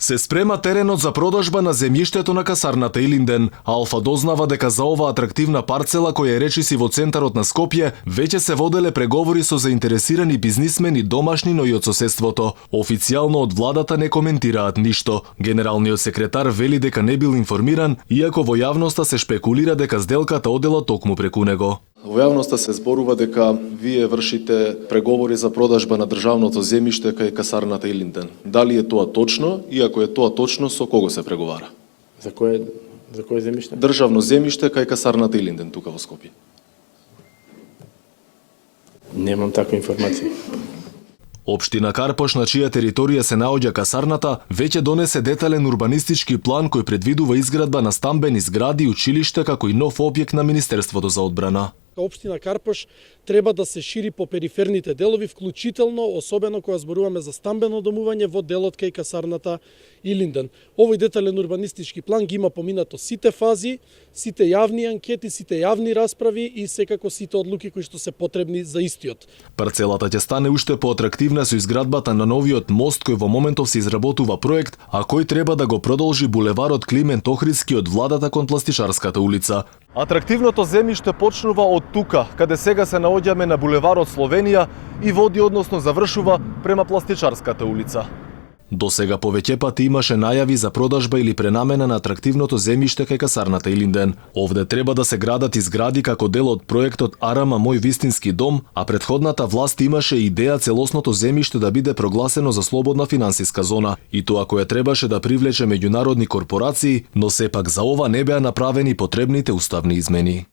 Се спрема теренот за продажба на земјиштето на касарната Илинден. Алфа дознава дека за оваа атрактивна парцела која е речиси во центарот на Скопје, веќе се воделе преговори со заинтересирани бизнисмени домашни, но и од соседството. Официјално од владата не коментираат ништо. Генералниот секретар вели дека не бил информиран, иако во јавноста се шпекулира дека сделката одела токму преку него. Во јавноста се зборува дека вие вршите преговори за продажба на државното земјиште кај касарната Илинден. Дали е тоа точно и ако е тоа точно, со кого се преговара? За кое земјиште? Државно земјиште кај касарната Илинден тука во Скопје. Немам таква информација. Општина Карпош, на чија територија се наоѓа касарната, веќе донесе детален урбанистички план кој предвидува изградба на стамбени згради и училишта како и нов објект на Министерството за одбрана. Општина Карпош треба да се шири по периферните делови, вклучително, особено кога зборуваме за стамбено домување во делот кај касарната Илинден. Овој детален урбанистички план ги има поминато сите фази, сите јавни анкети, сите јавни расправи и секако сите одлуки кои што се потребни за истиот. Парцелата ќе стане уште поатрактивна со изградбата на новиот мост кој во моментов се изработува проект, а кој треба да го продолжи булеварот Климент Охридски од владата кон Пластичарската улица. Атрактивното земјиште почнува од тука, каде сега се наоѓаме на булеварот Словенија и води, односно завршува према Пластичарската улица. До сега повеќе пати имаше најави за продажба или пренамена на атрактивното земјиште кај касарната Илинден. Овде треба да се градат и згради како дел од проектот Арама мој вистински дом, а претходната власт имаше идеја целосното земјиште да биде прогласено за слободна финансиска зона, и тоа која требаше да привлече меѓународни корпорации, но сепак за ова не беа направени потребните уставни измени.